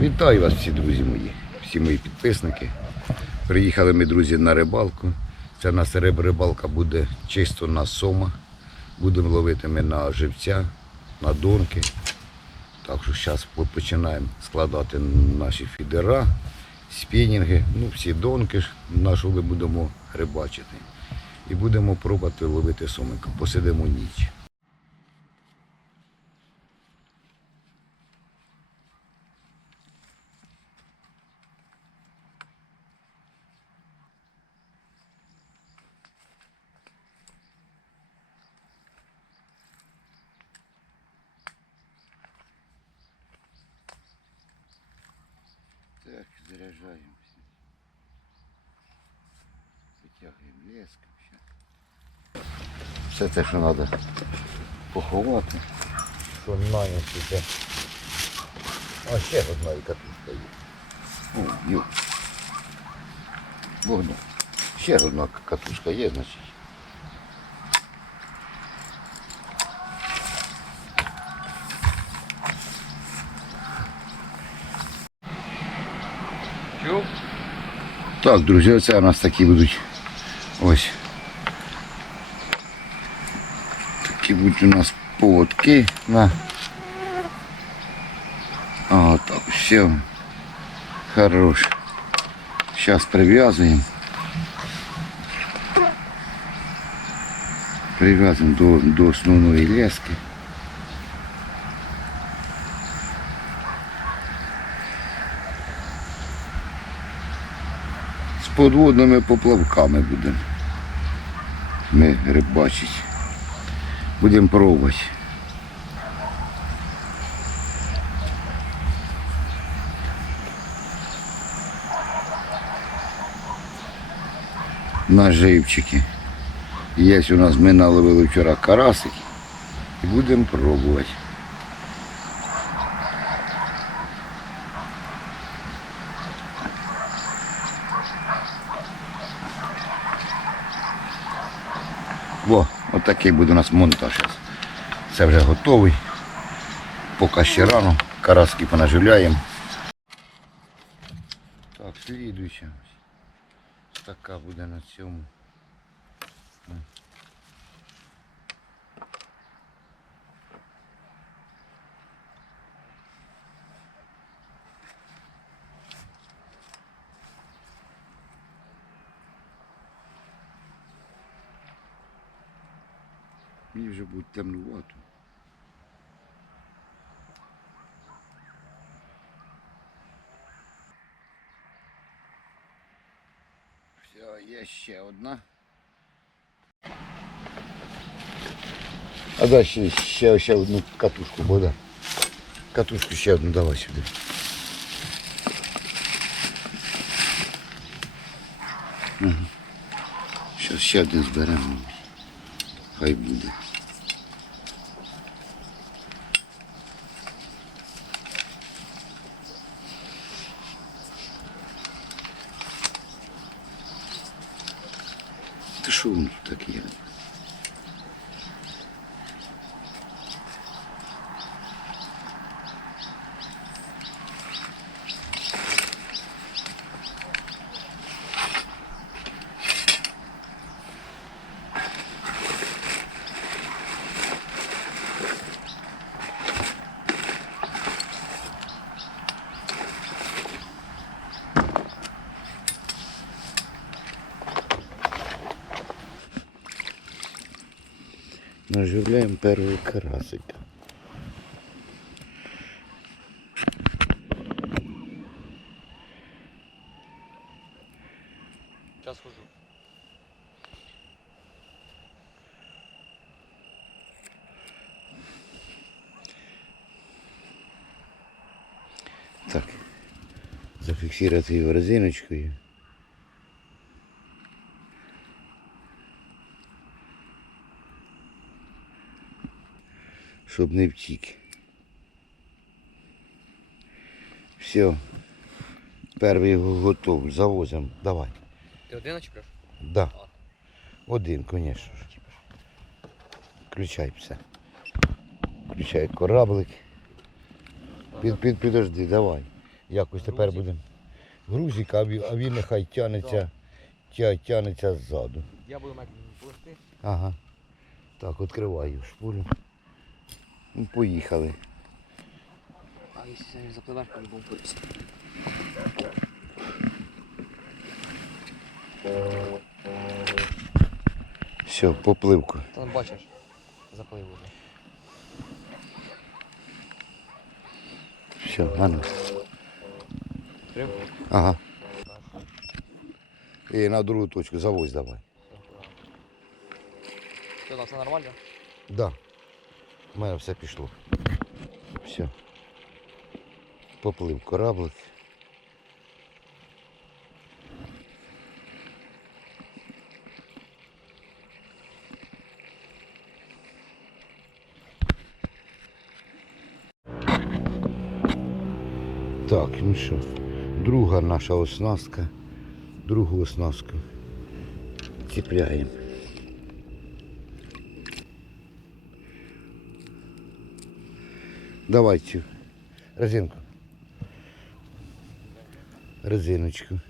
Вітаю вас всі, друзі мої, всі мої підписники. Приїхали ми, друзі, на рибалку. Це нас рибалка буде чисто на сома. Будемо ловити ми на живця, на донки. Так що зараз починаємо складати наші фідера, спінінги, ну всі донки, на що ми будемо рибачити. І будемо пробувати ловити сомика. Посидимо ніч. Так, заряджаємося. Витягуємо леску. Все те, що треба поховати. Що наняти це. А ще одна і катушка є. О, ю. Богдан. Ще одна катушка є, значить. Так, друзі, оце у нас такі будуть ось. Такі будуть у нас поводки на. А, так, все. Хорош. Зараз прив'язуємо. Прив'язуємо до, до основної лески. Подводними поплавками будемо. Ми рибачити. Будемо пробувати. Наживчики. Є у нас, ми наловили вчора карасик. Будемо пробувати. Во, отакий буде у нас монтаж. щас. Це вже готовий. Поки ще рано. Караски понаживляємо. Так, слідуюча. Така буде на цьому. Мені вже буде темнувато. Все, є ще одна. А далі ще, ще, ще одну катушку буде. Катушку ще одну давай сюди. Ага. Щас ще один зберемо. Хай буде. Ти що Наживляємо першого карасика. Зараз хожу. Так. Зафіксувати його резиночкою. Щоб не втік. Все. Перший його готов. Завозимо. Давай. Ти один чіпляш? Да. Один, звісно. Включай все. Включай кораблик. Під, під, підожди, давай. Якось тепер Грузик. будемо. Грузик, а він, а він нехай тянеться, тя, тянеться ззаду. Я буду мати плести. Ага. Так, відкриваю шпулю. Ну, поїхали. А якщо не запливеш, то будемо плести. Все, попливку. Та не бачиш. Заплив уже. Все, ану. Відкрив? Ага. І на другу точку завозь давай. Що там все нормально? Да. У мене все пішло. Все. Поплив кораблик. Так, ну що, друга наша оснастка. Другу оснастку. Цепляємо. Давай цю резинку. Резиночку.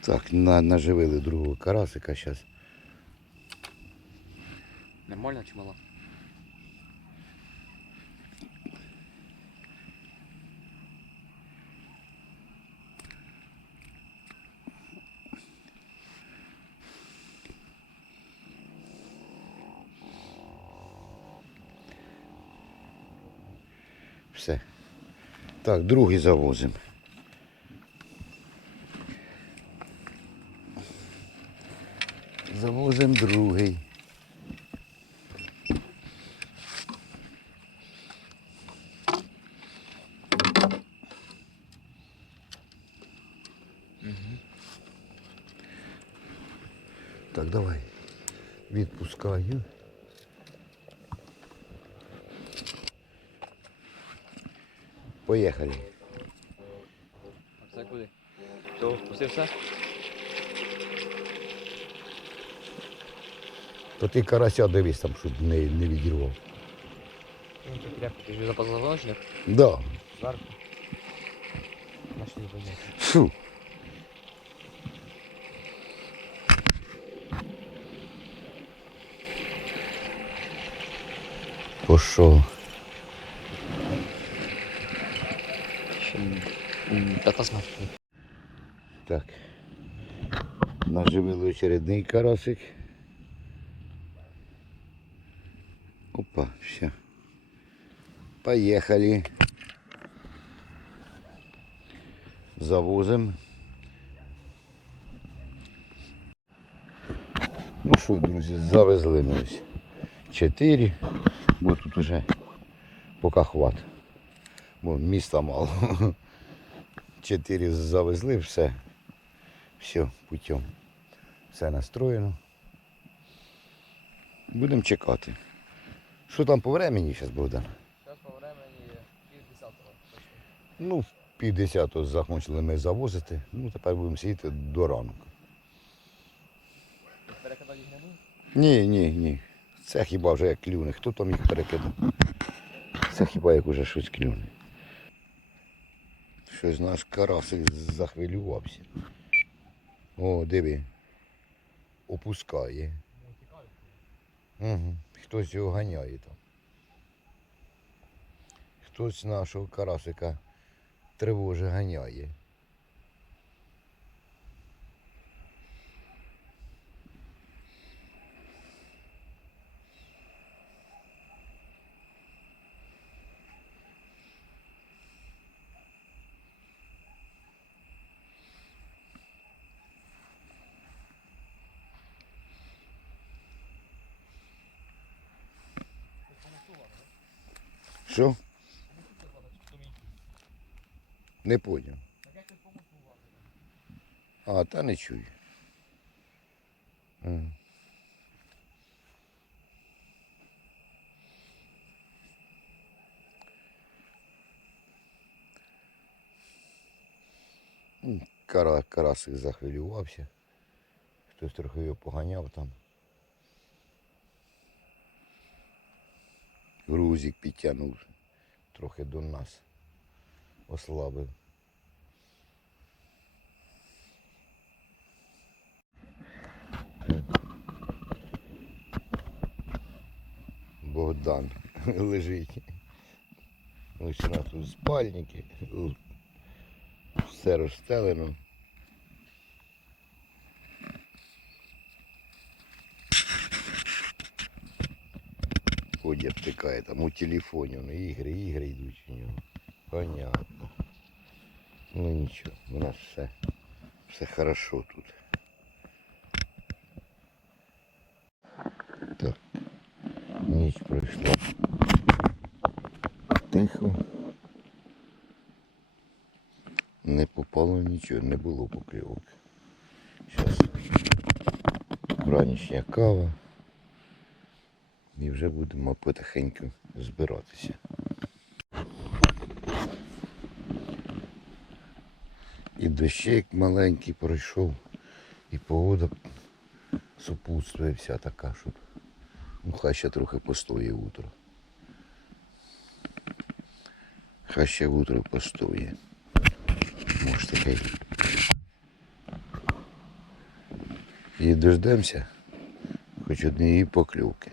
Так, на, наживили другого карасика зараз. Нормально чи мало? Все. Так, другий завозимо. Завозимо другий. Так, давай. Відпускаю. Поїхали. А це куди? Все, спустив все? То ти карася дивись там, щоб не, не відірвав. Ну, ти крепко, ти ж запозвоночник? Да. Зверху. Наші не поняття. Фу. Пошов. Та та смерть. Так. Наживили очередний карасик. Опа, все. Поехали. Завозим. Ну що, друзі, завезли ми ось. Чотири. Бо тут уже поки хват. Бо міста мало. Чотири завезли, все. Все, путем. Все настроєно. Будемо чекати. Що там по времені зараз, Богдан? Зараз по времени пів десятого. Ну, в пів закончили ми завозити. Ну, тепер будемо сидіти до ранку. Перекидати їх не буде? Ні, ні, ні. Це хіба вже як клюне. Хто там їх перекидав? Це хіба як уже щось клюне. Щось наш карасик захвилювався. О, диви. Опускає. Угу. Хтось його ганяє там. Хтось нашого карасика тривоже ганяє. Що? Не поняв. А, та не чую. Кара, карасик захвилювався. Хтось трохи його поганяв там. Грузик підтягнув трохи до нас. ослабив. Богдан лежить. Ось у нас тут спальники. Все розстелено. Ходя втикає там у телефоні, ну, ігри, ігри йдуть у нього. Понятно. Ну нічого, у нас все, все хорошо тут. Так, ніч пройшла. Тихо. Не попало нічого, не було покльовок. Зараз ранішня кава. І вже будемо потихеньку збиратися. І дощик маленький пройшов, і погода супутствує вся така, що ну, хай ще трохи постоє утро. Хай ще утро постоє. Може таке. І дождемося хоч однієї покльовки.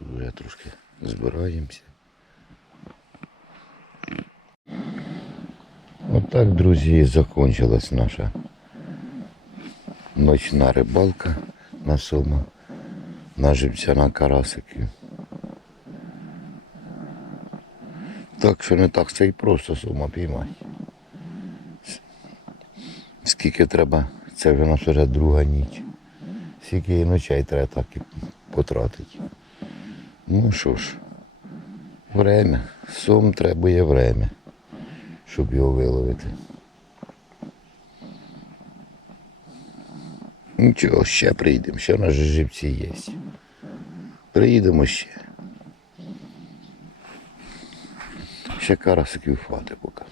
Вже трошки збираємося. Отак, друзі, і закончилась наша ночна рибалка на сома, на живця на карасиків. Так що не так це й просто сома піймати. Скільки треба, це вже у нас вже друга ніч. Скільки і ночей треба так і потратити. Ну що ж, время. Сом требує время, щоб його виловити. Нічого, ще прийдемо, ще в нас живці є. Приїдемо ще. Ще карасиків хватить поки.